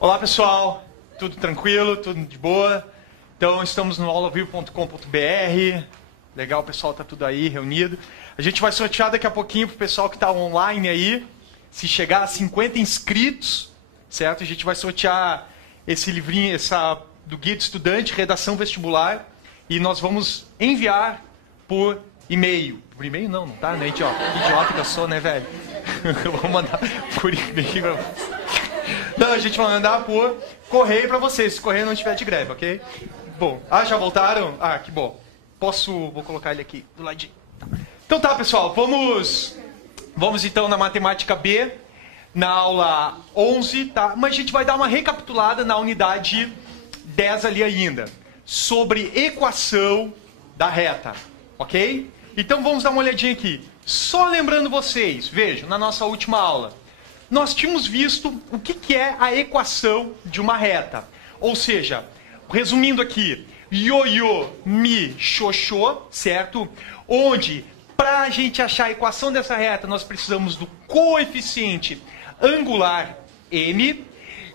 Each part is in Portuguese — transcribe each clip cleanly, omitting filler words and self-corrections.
Olá pessoal, tudo tranquilo, tudo de boa? Então estamos no aulavivo.com.br, legal, o pessoal tá tudo aí reunido. A gente vai sortear daqui a pouquinho pro pessoal que tá online aí, se chegar a 50 inscritos, certo? A gente vai sortear esse livrinho, do Guia do Estudante, Redação Vestibular, e nós vamos enviar por e-mail. Por e-mail não tá, né? Que idiota que eu sou, né, velho? Eu vou mandar por e-mail. Não, a gente vai mandar por correio pra vocês, se o correio não estiver de greve, ok? Bom, já voltaram? Que bom. Vou colocar ele aqui do ladinho. Tá. Então tá, pessoal, vamos então na matemática B, na aula 11, tá? Mas a gente vai dar uma recapitulada na unidade 10 ali ainda, sobre equação da reta, ok? Então vamos dar uma olhadinha aqui. Só lembrando vocês, vejam, na nossa última aula, nós tínhamos visto o que é a equação de uma reta. Ou seja, resumindo aqui, ioiô, mi, xoxô, certo? Onde, para a gente achar a equação dessa reta, nós precisamos do coeficiente angular m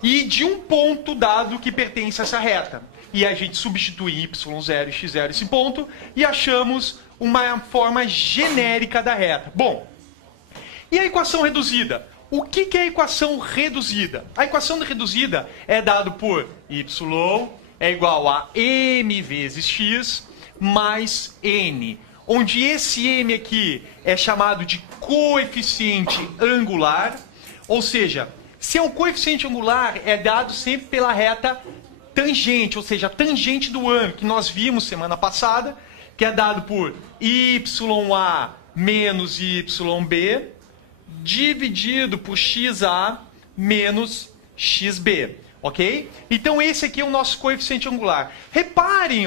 e de um ponto dado que pertence a essa reta. E a gente substitui y0 e x0 esse ponto e achamos uma forma genérica da reta. Bom, e a equação reduzida? O que é a equação reduzida? A equação reduzida é dada por y é igual a m vezes x mais n, onde esse m aqui é chamado de coeficiente angular, ou seja, se é um coeficiente angular, é dado sempre pela reta tangente, ou seja, a tangente do ângulo, que nós vimos semana passada, que é dado por YA menos YB, dividido por XA menos XB, ok? Então esse aqui é o nosso coeficiente angular. Reparem,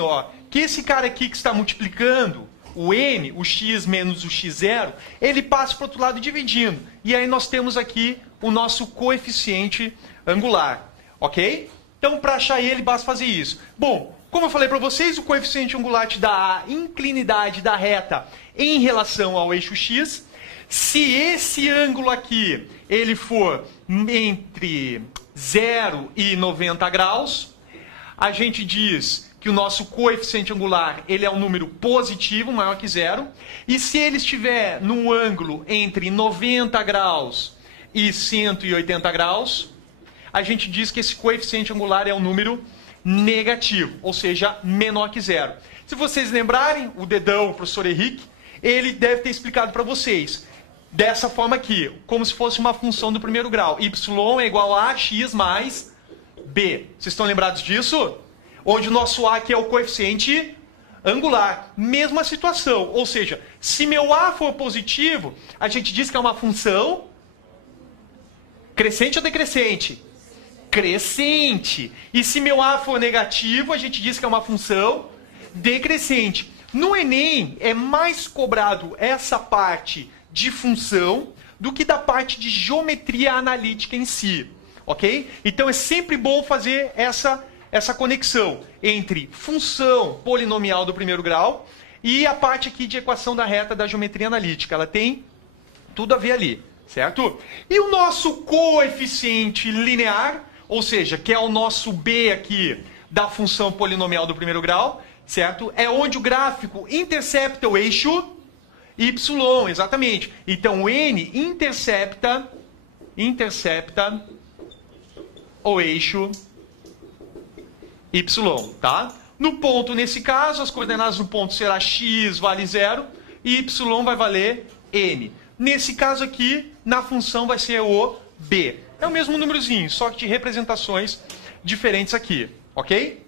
que esse cara aqui que está multiplicando, o m, o x menos o x0, ele passa para o outro lado dividindo. E aí nós temos aqui o nosso coeficiente angular, ok? Então para achar ele, basta fazer isso. Bom, como eu falei para vocês, o coeficiente angular te dá a inclinidade da reta em relação ao eixo x. Se esse ângulo aqui ele for entre 0 e 90 graus, a gente diz que o nosso coeficiente angular ele é um número positivo, maior que zero. E se ele estiver num ângulo entre 90 graus e 180 graus, a gente diz que esse coeficiente angular é um número negativo, ou seja, menor que zero. Se vocês lembrarem, o dedão, o professor Henrique, ele deve ter explicado para vocês dessa forma aqui, como se fosse uma função do primeiro grau. Y é igual a x mais b. Vocês estão lembrados disso? Onde o nosso a aqui é o coeficiente angular. Mesma situação. Ou seja, se meu a for positivo, a gente diz que é uma função crescente ou decrescente? Crescente. E se meu a for negativo, a gente diz que é uma função decrescente. No Enem, é mais cobrado essa parte de função do que da parte de geometria analítica em si, ok? Então é sempre bom fazer essa conexão entre função polinomial do primeiro grau e a parte aqui de equação da reta da geometria analítica. Ela tem tudo a ver ali, certo? E o nosso coeficiente linear, ou seja, que é o nosso b aqui da função polinomial do primeiro grau, certo? É onde o gráfico intercepta o eixo y, exatamente. Então, o n intercepta o eixo y, tá? No ponto, nesse caso, as coordenadas do ponto será x vale 0 e y vai valer n. Nesse caso aqui, na função vai ser o b. É o mesmo númerozinho, só que de representações diferentes aqui, ok?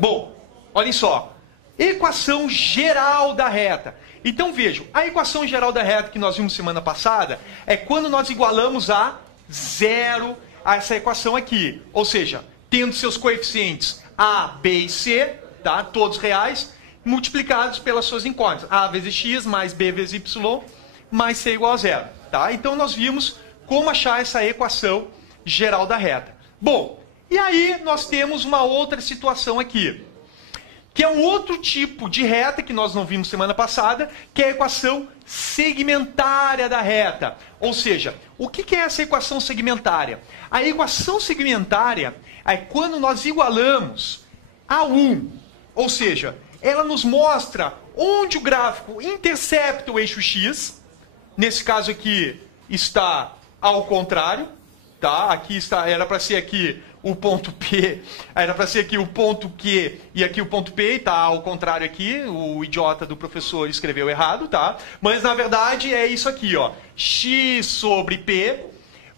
Bom, olhem só. Equação geral da reta. Então vejam, a equação geral da reta que nós vimos semana passada é quando nós igualamos a zero a essa equação aqui. Ou seja, tendo seus coeficientes a, b e c, tá? Todos reais, multiplicados pelas suas incógnitas. A vezes x mais b vezes y mais c igual a zero. Tá? Então nós vimos como achar essa equação geral da reta. Bom, e aí nós temos uma outra situação aqui. que é um outro tipo de reta que nós não vimos semana passada, que é a equação segmentária da reta. Ou seja, o que é essa equação segmentária? A equação segmentária é quando nós igualamos a 1. Ou seja, ela nos mostra onde o gráfico intercepta o eixo x. Nesse caso aqui está ao contrário, tá? Aqui está, era para ser aqui o ponto P, era para ser aqui o ponto Q e aqui o ponto P, e tá ao contrário aqui, o idiota do professor escreveu errado, tá? Mas na verdade é isso aqui, ó, x sobre P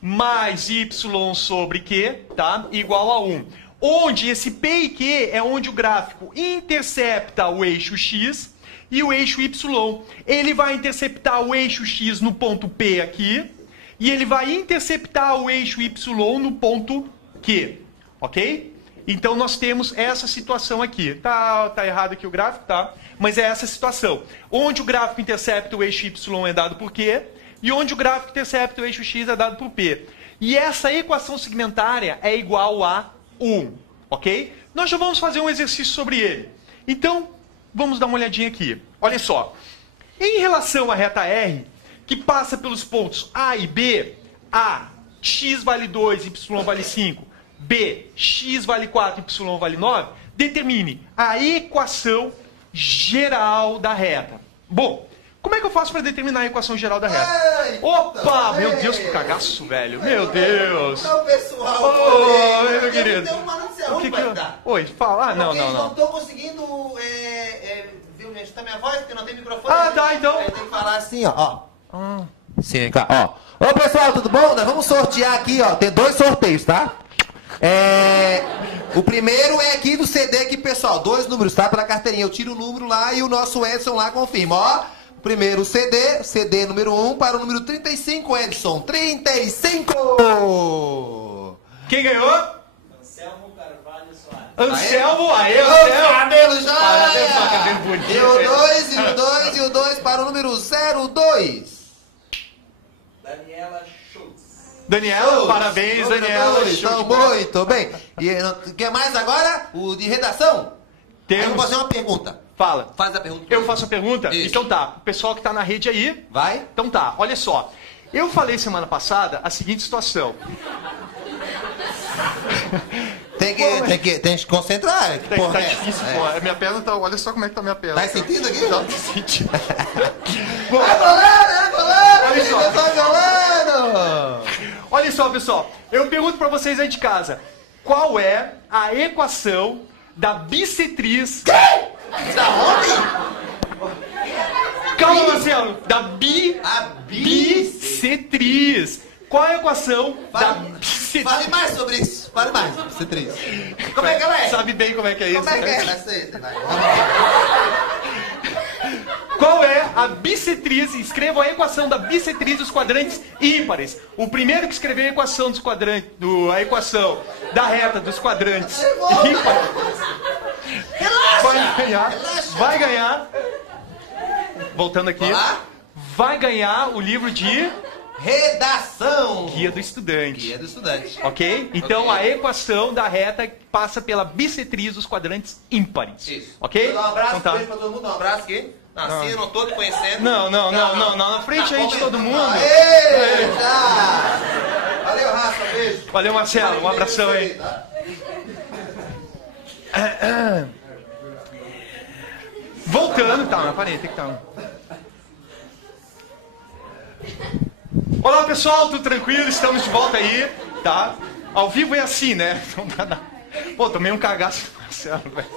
mais y sobre Q, tá? Igual a 1. Onde esse P e Q é onde o gráfico intercepta o eixo x e o eixo y. Ele vai interceptar o eixo x no ponto P aqui e ele vai interceptar o eixo y no ponto Q, ok? Então nós temos essa situação aqui. Tá errado aqui o gráfico, tá? Mas é essa situação. Onde o gráfico intercepta o eixo y é dado por Q e onde o gráfico intercepta o eixo x é dado por P. E essa equação segmentária é igual a 1, ok? Nós já vamos fazer um exercício sobre ele. Então, vamos dar uma olhadinha aqui. Olha só. Em relação à reta R, que passa pelos pontos A e B, A, x vale 2, y vale 5, B, x vale 4, y vale 9, determine a equação geral da reta. Bom, como é que eu faço para determinar a equação geral da reta? Ei, Opa, ei, meu Deus, que cagaço, velho. Meu Deus. Então, pessoal, Oi, meu querido. Tem um manancial, O que vai eu... dar. Oi, fala. Ah, não. Não estou conseguindo ver onde está minha voz, porque não tem microfone. Ah, tá, então. Aí tem que falar assim, ó. Sim, cá, ó. Ô, pessoal, tudo bom? Nós vamos sortear aqui, ó. Tem 2 sorteios, tá? O primeiro é aqui do CD aqui, pessoal. 2 números, tá? Pela carteirinha. Eu tiro o número lá e o nosso Edson lá confirma, ó. Primeiro CD número 1 para o número 35, Edson. 35! Quem ganhou? Anselmo Carvalho Soares. Anselmo, aê, Ô, Anselmo. cabelo já! Parabéns, tá cabelo bonito. E o 2 para o número 02. Daniela Schultz. Daniela, parabéns, Daniela. Então, muito bem. E o que mais agora? O de redação? Aí eu vou fazer uma pergunta. Fala. Faz a pergunta. Eu faço a pergunta? Isso. Então tá. O pessoal que tá na rede aí. Vai. Então tá, olha só. Eu falei semana passada a seguinte situação. Tem que concentrar. Que porra Tá é essa? difícil, pô. A minha perna tá. Olha só como é que tá a minha perna. Tá sentindo aqui? Tá sentindo. Bom, É goleiro! Olha só. Tá goleiro! olha só, pessoal. Eu pergunto pra vocês aí de casa. Qual é a equação da bissetriz... Da onde? Calma, Marcelo. Da A bissetriz. Qual é a equação da bissetriz? Fale mais sobre isso. Fale mais sobre C3. Como é que ela é? Sabe bem como é que é isso, Como é que né? é? Vai ser, vai. Qual é a bissetriz? Escreva a equação da bissetriz dos quadrantes ímpares. O primeiro que escrever a equação dos quadrantes, a equação da reta dos quadrantes ímpares, vai ganhar. Voltando aqui, Olá? vai ganhar o livro de Redação. Guia do Estudante. Guia do estudante. Ok? Então Ok. a equação da reta passa pela bissetriz dos quadrantes ímpares. Isso. Ok? Dá um abraço, Então tá. beijo pra todo mundo. Um abraço aqui. Assim, eu não tô te conhecendo. Não, na frente aí de todo mundo. Aê, já. Valeu, Rafa, beijo. Valeu, Marcelo. Um abração aí. Tá? Voltando, tá, mas parei, tem que estar. Olá, pessoal, tudo tranquilo? Estamos de volta aí, tá? Ao vivo é assim, né? Não dá nada. Pô, tomei um cagaço do Marcelo, velho.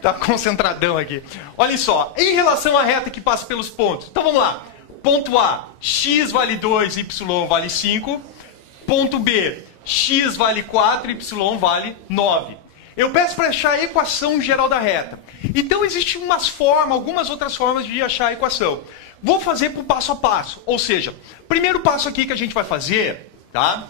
Tá concentradão aqui. Olha só, em relação à reta que passa pelos pontos. Então vamos lá. Ponto A, x vale 2, y vale 5. Ponto B, x vale 4, y vale 9. Eu peço para achar a equação geral da reta. Então existem algumas outras formas de achar a equação. Vou fazer por passo a passo. Ou seja, primeiro passo aqui que a gente vai fazer, tá?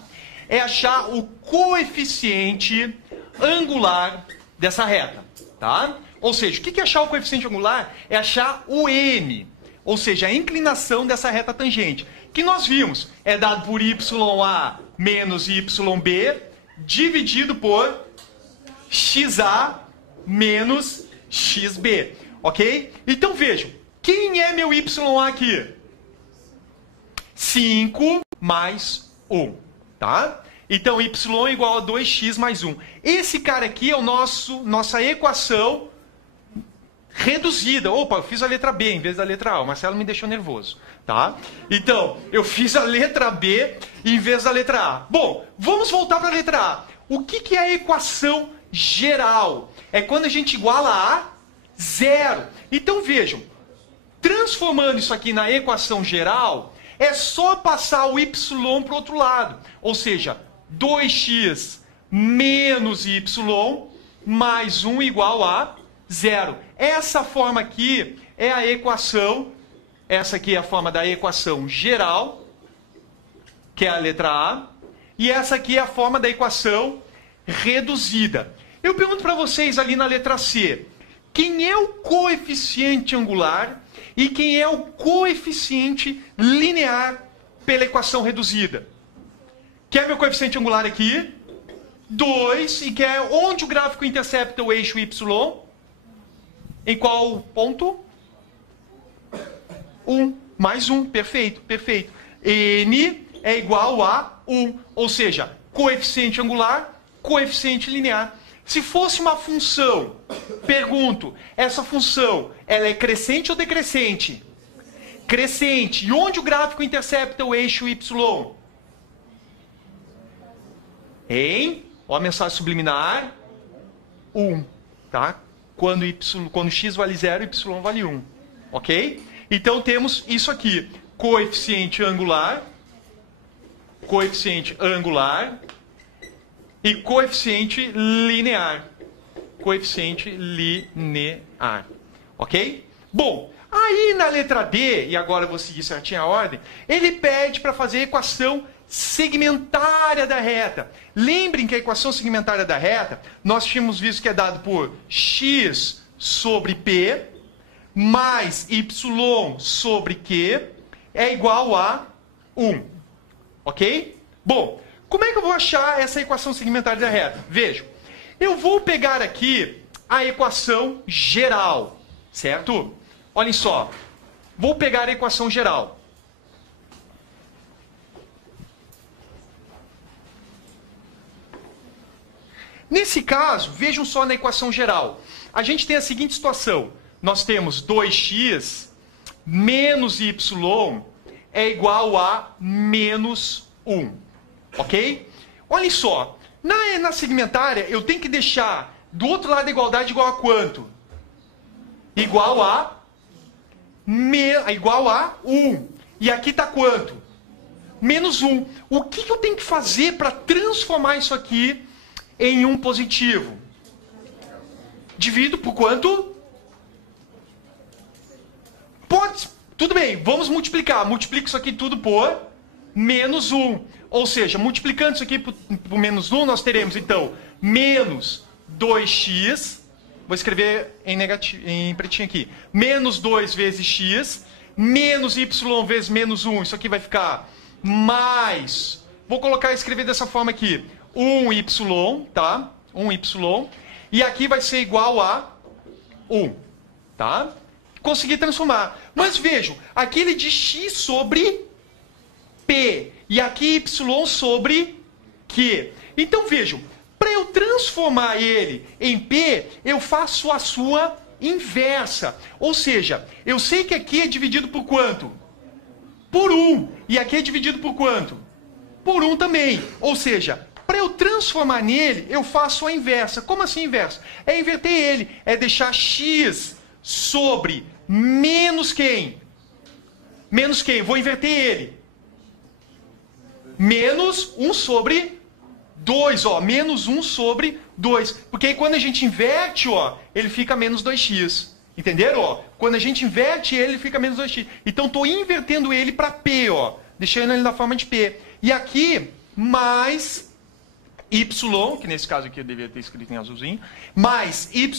É achar o coeficiente angular dessa reta, tá? Ou seja, o que é achar o coeficiente angular? É achar o m, ou seja, a inclinação dessa reta tangente. Que nós vimos, é dado por YA menos YB, dividido por XA menos xb, ok? Então vejam, quem é meu YA aqui? 5 mais 1, tá? Então y é igual a 2x mais 1. Esse cara aqui é o nossa equação reduzida. Opa, eu fiz a letra B em vez da letra A. O Marcelo me deixou nervoso, tá? Então, eu fiz a letra B em vez da letra A. Bom, vamos voltar para a letra A. O que é a equação geral? É quando a gente iguala a zero. Então, vejam, transformando isso aqui na equação geral, é só passar o y para o outro lado. Ou seja, 2x menos y mais 1 igual a zero. Essa forma aqui é a equação, essa aqui é a forma da equação geral, que é a letra A, e essa aqui é a forma da equação reduzida. Eu pergunto para vocês ali na letra C, quem é o coeficiente angular e quem é o coeficiente linear pela equação reduzida? Quem é meu coeficiente angular aqui? 2, e que é onde o gráfico intercepta o eixo y? Em qual ponto? 1, mais 1, perfeito, perfeito. N é igual a 1, ou seja, coeficiente angular, coeficiente linear. Se fosse uma função, pergunto, essa função, ela é crescente ou decrescente? Crescente. E onde o gráfico intercepta o eixo y? Ó a mensagem subliminar, 1, tá? Quando x vale 0, y vale 1, ok? Então temos isso aqui, coeficiente angular e coeficiente linear. Coeficiente linear, ok? Bom, aí na letra D, e agora eu vou seguir certinho a ordem, ele pede para fazer a equação segmentária da reta. Lembrem que a equação segmentária da reta, nós tínhamos visto que é dado por x sobre p mais y sobre q é igual a 1. Ok? Bom, como é que eu vou achar essa equação segmentária da reta? Vejam, eu vou pegar aqui a equação geral, certo? Olhem só, vou pegar a equação geral. Nesse caso, vejam só na equação geral. A gente tem a seguinte situação. Nós temos 2x menos y é igual a menos 1. Ok? Olhem só. Na segmentária, eu tenho que deixar do outro lado da igualdade igual a quanto? Igual a 1. E aqui está quanto? Menos 1. O que eu tenho que fazer para transformar isso aqui em um positivo? Divido por quanto? Tudo bem, vamos multiplicar. Multiplico isso aqui tudo por menos 1. Ou seja, multiplicando isso aqui por menos 1, nós teremos, então, menos 2x. Vou escrever em pretinho aqui. Menos 2 vezes x, menos y vezes menos 1. Isso aqui vai ficar mais... Vou escrever dessa forma aqui. 1y, tá? 1y. E aqui vai ser igual a 1, tá? Consegui transformar. Mas vejam, aqui ele diz x sobre p. E aqui y sobre q. Então vejam, para eu transformar ele em p, eu faço a sua inversa. Ou seja, eu sei que aqui é dividido por quanto? Por 1. E aqui é dividido por quanto? Por 1 também. Ou seja, para eu transformar nele, eu faço a inversa. Como assim inversa? É inverter ele. É deixar x sobre menos quem? Menos quem? Vou inverter ele. Menos 1 sobre 2. Ó, menos 1 sobre 2. Porque aí quando a gente inverte, ó, ele fica menos 2x. Entenderam? Ó, quando a gente inverte ele fica menos 2x. Então estou invertendo ele para p. Ó, deixando ele na forma de p. E aqui, mais... y, que nesse caso aqui eu deveria ter escrito em azulzinho, mais y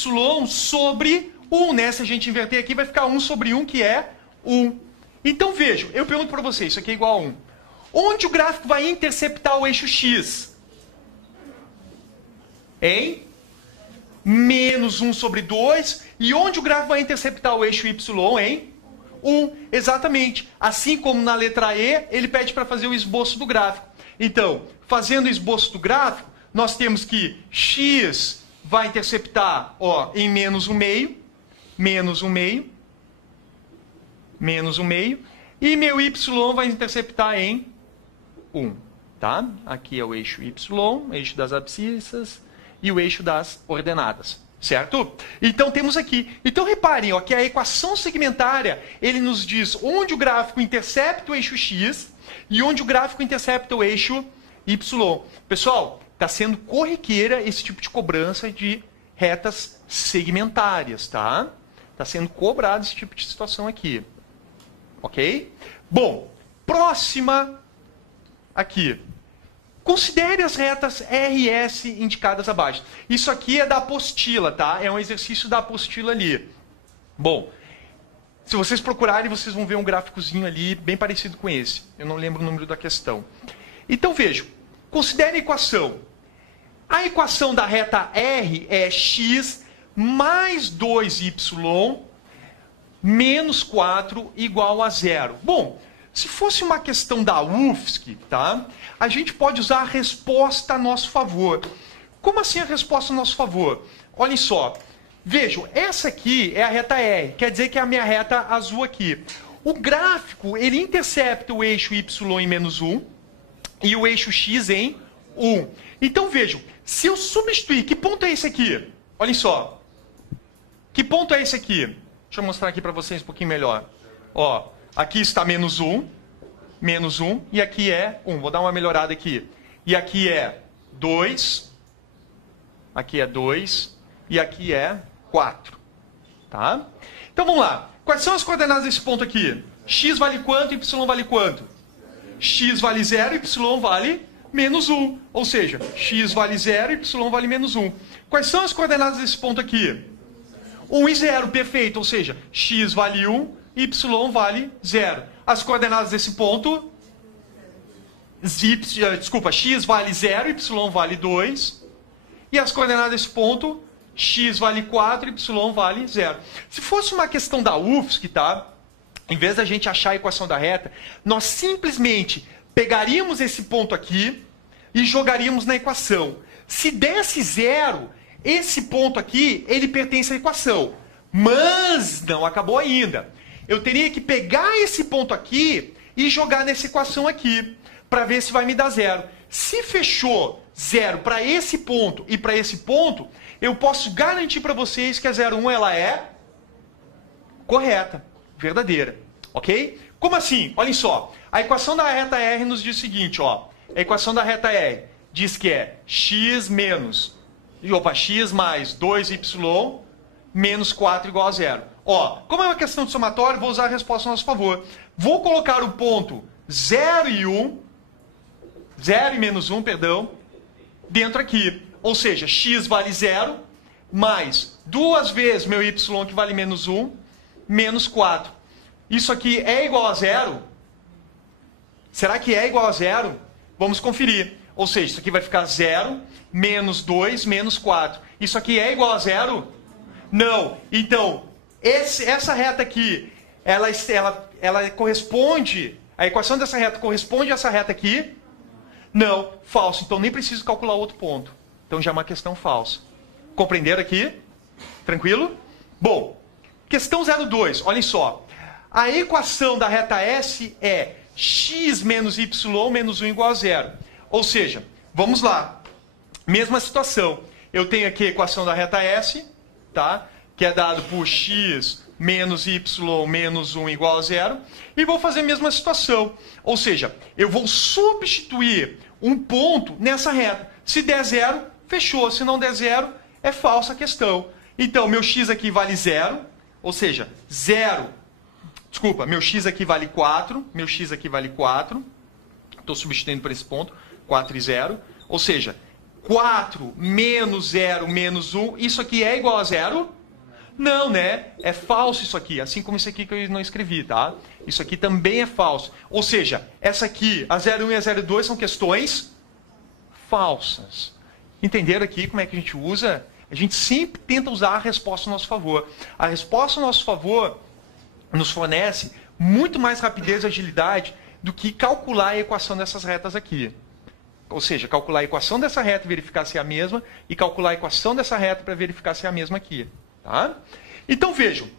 sobre 1, né? Se a gente inverter aqui, vai ficar 1 sobre 1, que é 1. Então, vejam, eu pergunto para vocês, isso aqui é igual a 1. Onde o gráfico vai interceptar o eixo x? Em menos 1 sobre 2. E onde o gráfico vai interceptar o eixo y em 1. Exatamente. Assim como na letra E, ele pede para fazer o esboço do gráfico. Então, fazendo o esboço do gráfico, nós temos que x vai interceptar em menos 1/2, menos 1/2, menos 1/2, e meu y vai interceptar em 1. Tá? Aqui é o eixo y, eixo das abscissas e o eixo das ordenadas. Certo? Então temos aqui. Então reparem que a equação segmentária, ele nos diz onde o gráfico intercepta o eixo x e onde o gráfico intercepta o eixo y. Pessoal, está sendo corriqueira esse tipo de cobrança de retas segmentárias, tá? Está sendo cobrado esse tipo de situação aqui. Ok? Bom, próxima aqui. Considere as retas RS indicadas abaixo. Isso aqui é da apostila, tá? É um exercício da apostila ali. Bom, se vocês procurarem, vocês vão ver um gráficozinho ali bem parecido com esse. Eu não lembro o número da questão. Então, vejam. Considere a equação. A equação da reta R é x mais 2y menos 4 igual a 0. Bom, se fosse uma questão da UFSC, tá? A gente pode usar a resposta a nosso favor. Como assim a resposta a nosso favor? Olhem só. Vejam, essa aqui é a reta R, quer dizer que é a minha reta azul aqui. O gráfico, ele intercepta o eixo y em menos 1 e o eixo x em 1. Então vejam, se eu substituir, que ponto é esse aqui? Olhem só. Que ponto é esse aqui? Deixa eu mostrar aqui para vocês um pouquinho melhor. Aqui está menos 1, e aqui é 1. Vou dar uma melhorada aqui. E aqui é 2, aqui é 2, e aqui é 4. Tá? Então vamos lá. Quais são as coordenadas desse ponto aqui? X vale quanto e y vale quanto? X vale 0 e y vale menos 1. Ou seja, x vale 0 e y vale menos 1. Quais são as coordenadas desse ponto aqui? 1 e 0, perfeito. Ou seja, x vale 1 e y vale 0. As coordenadas desse ponto, x vale 0 e y vale 2. E as coordenadas desse ponto, x vale 4 e y vale 0. Se fosse uma questão da UFSC, tá? Em vez da gente achar a equação da reta, nós simplesmente pegaríamos esse ponto aqui e jogaríamos na equação. Se desse 0, esse ponto aqui, ele pertence à equação. Mas não acabou ainda. Eu teria que pegar esse ponto aqui e jogar nessa equação aqui, para ver se vai me dar 0. Se fechou 0 para esse ponto e para esse ponto, eu posso garantir para vocês que a 0,1 ela é correta, verdadeira. Ok? Como assim? Olhem só. A equação da reta R nos diz o seguinte, A equação da reta R diz que é x mais 2y menos 4 igual a 0. Como é uma questão de somatório, vou usar a resposta a nosso favor. Vou colocar o ponto 0 e menos 1, dentro aqui. Ou seja, x vale 0, mais 2 vezes meu y que vale menos 1, menos 4. Isso aqui é igual a 0? Será que é igual a 0? Vamos conferir. Ou seja, isso aqui vai ficar 0, menos 2, menos 4. Isso aqui é igual a 0? Não. Então, essa reta aqui, ela corresponde... A equação dessa reta corresponde a essa reta aqui? Não. Falso. Então, nem preciso calcular outro ponto. Então, já é uma questão falsa. Compreenderam aqui? Tranquilo? Bom, questão 02. Olhem só. A equação da reta S é x menos y menos 1 igual a 0. Ou seja, vamos lá. Mesma situação. Eu tenho aqui a equação da reta S, tá? Que é dado por x menos y menos 1 igual a 0. E vou fazer a mesma situação. Ou seja, eu vou substituir um ponto nessa reta. Se der 0, fechou. Se não der 0, é falsa a questão. Então, meu x aqui vale 0. Ou seja, 0... Desculpa, meu x aqui vale 4. Meu x aqui vale 4. Estou substituindo por esse ponto. 4 e 0. Ou seja, 4 menos 0 menos 1. Isso aqui é igual a 0? Não, né? É falso isso aqui. Assim como isso aqui que eu não escrevi, tá? Isso aqui também é falso. Ou seja, essa aqui, a 0,1 e a 0,2 são questões falsas. Entenderam aqui como é que a gente usa A gente sempre tenta usar a resposta a nosso favor. A resposta a nosso favor nos fornece muito mais rapidez e agilidade do que calcular a equação dessas retas aqui. Ou seja, calcular a equação dessa reta e verificar se é a mesma, e calcular a equação dessa reta para verificar se é a mesma aqui. Tá? Então vejam,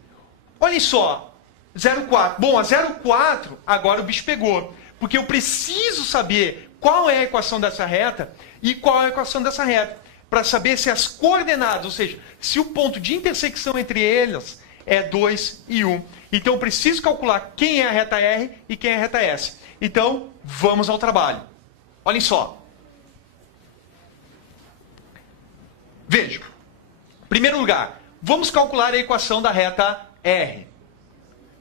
olhem só, 0,4. Bom, a 0,4 agora o bicho pegou, porque eu preciso saber qual é a equação dessa reta e qual é a equação dessa reta, para saber se as coordenadas, ou seja, se o ponto de intersecção entre elas é 2 e 1. Então eu preciso calcular quem é a reta R e quem é a reta S. Então, vamos ao trabalho. Olhem só. Vejam. Em primeiro lugar, vamos calcular a equação da reta R.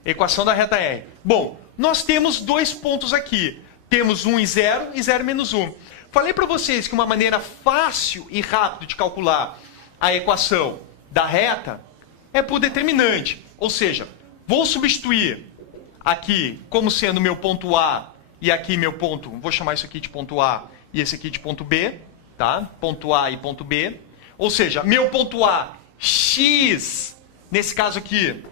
Equação da reta R. Bom, nós temos dois pontos aqui. Temos 1 e 0 e 0 menos 1. Falei para vocês que uma maneira fácil e rápida de calcular a equação da reta é por determinante. Ou seja, vou substituir aqui como sendo meu ponto A e aqui meu ponto, vou chamar isso aqui de ponto A e esse aqui de ponto B, tá? Ponto A e ponto B. Ou seja, meu ponto A, X, nesse caso aqui,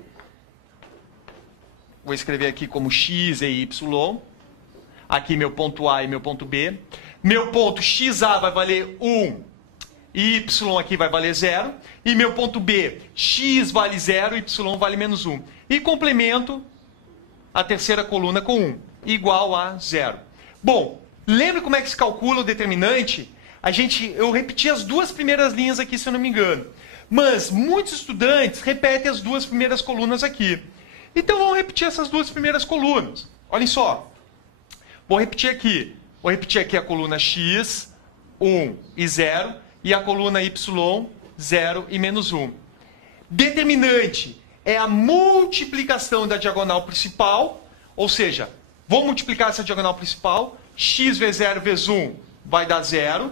vou escrever aqui como X e Y. Aqui meu ponto A e meu ponto B. Meu ponto XA vai valer 1 e Y aqui vai valer 0. E meu ponto B, X vale 0 e Y vale menos 1. E complemento a terceira coluna com 1, igual a 0. Bom, lembra como é que se calcula o determinante? Eu repeti as duas primeiras linhas aqui, se eu não me engano. Mas muitos estudantes repetem as duas primeiras colunas aqui. Então vamos repetir essas duas primeiras colunas. Olhem só. Vou repetir aqui a coluna X, 1 e 0, e a coluna Y, 0 e menos 1. Determinante é a multiplicação da diagonal principal, ou seja, vou multiplicar essa diagonal principal, x vezes 0 vezes 1 vai dar 0,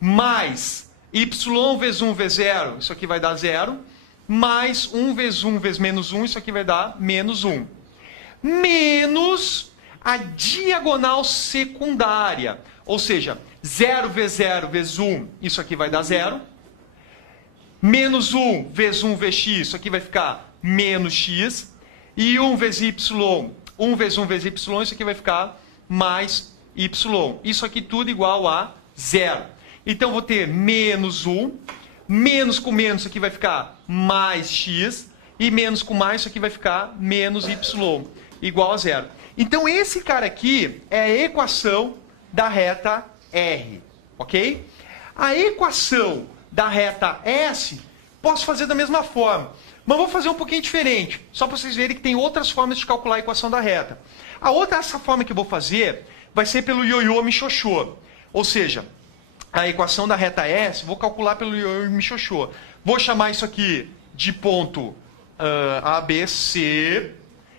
mais y vezes 1 vezes 0, isso aqui vai dar 0, mais 1 vezes menos 1, isso aqui vai dar menos 1. Menos a diagonal secundária, ou seja, 0 vezes 1, isso aqui vai dar 0. Menos 1 vezes x, isso aqui vai ficar menos x. E 1 vezes y, 1 vezes 1 vezes y, isso aqui vai ficar mais y. Isso aqui tudo igual a 0. Então, vou ter menos 1, menos com menos, isso aqui vai ficar mais x. E menos com mais, isso aqui vai ficar menos y, igual a 0. Então, esse cara aqui é a equação da reta R, ok? A equação da reta S, posso fazer da mesma forma, mas vou fazer um pouquinho diferente, só para vocês verem que tem outras formas de calcular a equação da reta. Essa forma que eu vou fazer vai ser pelo ioiô michôchô, ou seja, a equação da reta S, vou calcular pelo ioiô michôchô. Vou chamar isso aqui de ponto A, B, C,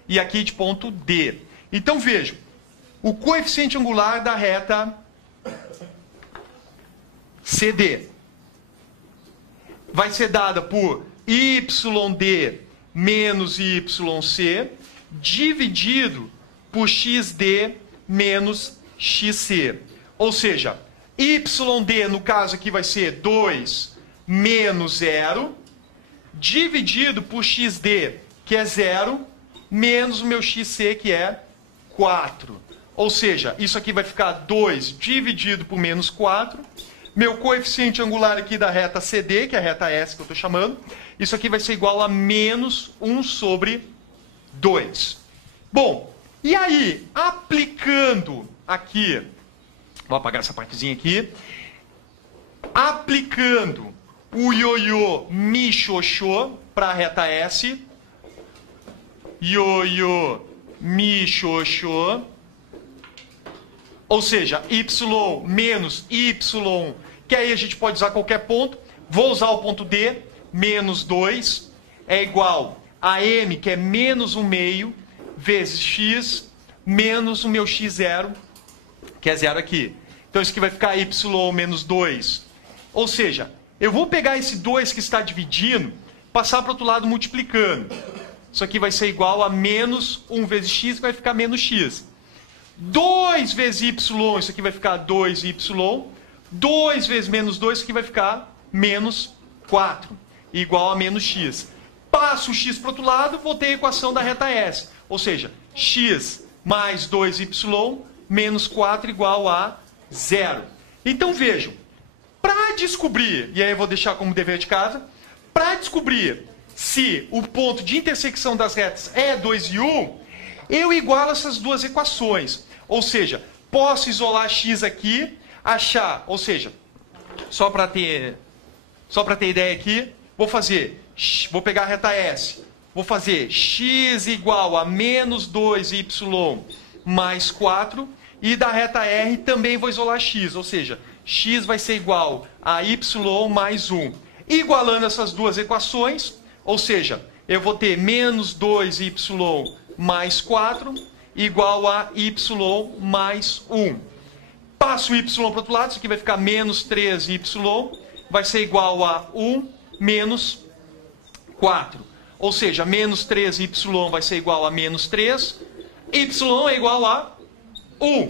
e aqui de ponto D. Então vejam, o coeficiente angular da reta CD vai ser dada por YD menos YC dividido por XD menos XC. Ou seja, YD no caso aqui vai ser 2 menos 0 dividido por XD, que é 0, menos o meu XC, que é 4. Ou seja, isso aqui vai ficar 2 dividido por menos 4. Meu coeficiente angular aqui da reta CD, que é a reta S que eu estou chamando, isso aqui vai ser igual a menos 1 sobre 2. Bom, e aí, aplicando aqui, vou apagar essa partezinha aqui, aplicando o ioiô michôchô para a reta S, ioiô michôchô, ou seja, y menos y, que aí a gente pode usar qualquer ponto. Vou usar o ponto D, menos 2, é igual a m, que é menos 1/2, vezes x, menos o meu x0, que é 0 aqui. Então isso aqui vai ficar y menos 2. Ou seja, eu vou pegar esse 2 que está dividindo, passar para o outro lado multiplicando. Isso aqui vai ser igual a menos 1 vezes x, que vai ficar menos x. 2 vezes y, isso aqui vai ficar 2y. 2 vezes menos 2, isso aqui vai ficar menos 4 igual a menos x. Passo o x para o outro lado, vou ter a equação da reta S. Ou seja, x mais 2y menos 4 igual a 0. Então vejam, para descobrir, e aí eu vou deixar como dever de casa, para descobrir se o ponto de intersecção das retas é 2 e 1, eu igualo essas duas equações. Ou seja, posso isolar x aqui, achar, ou seja, só para ter ideia aqui, vou pegar a reta S, vou fazer x igual a menos 2y mais 4, e da reta R também vou isolar x, ou seja, x vai ser igual a y mais 1. Igualando essas duas equações, ou seja, eu vou ter menos 2y mais 4 igual a y mais 1. Passo o y para o outro lado, isso aqui vai ficar menos 3y, vai ser igual a 1 menos 4. Ou seja, menos 3y vai ser igual a menos 3, y é igual a 1.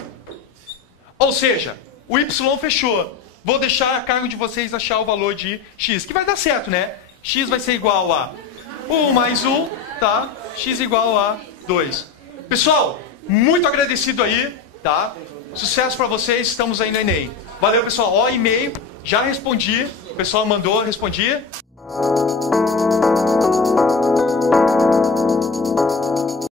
Ou seja, o y fechou. Vou deixar a cargo de vocês achar o valor de x, que vai dar certo, né? X vai ser igual a 1 mais 1, tá? X igual a 2. Pessoal, muito agradecido aí, tá? Sucesso para vocês, estamos aí no Enem. Valeu, pessoal. Ó, e-mail, já respondi. O pessoal mandou, respondi.